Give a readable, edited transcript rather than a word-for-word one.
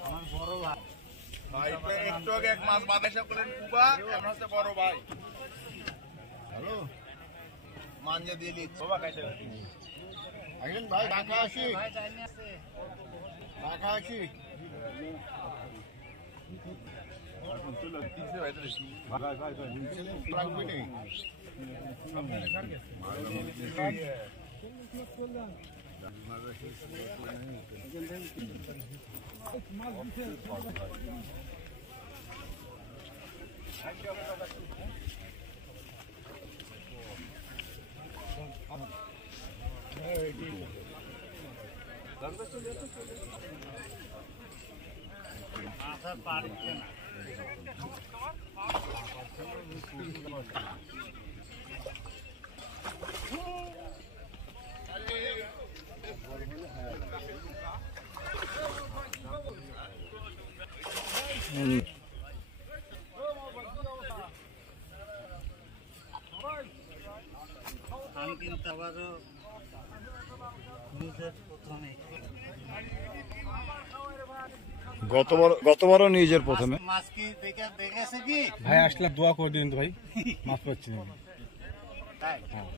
আমার বড় ভাই একটু আগে এক মাস বাদ এসে বলেন কুবা আমরা হচ্ছে বড় ভাই। হ্যালো মাঞ্জা দিয়ে লিখছি বাবা কাইছে আইলেন ভাই ঢাকা আসি ভাই জানি আছে ঢাকা আসি এখন চলো কিসে ভাই ভাই ভাই ভাই লাগবে নি মাথা পারছে না আমি কিন্তু আবারও নিজের প্রথমে গতবারও নিজের প্রথমে মাছ কি দেখেছে কি ভাই আসলে দোয়া করে দিন তো ভাই, মাছ পাচ্ছি না। তাই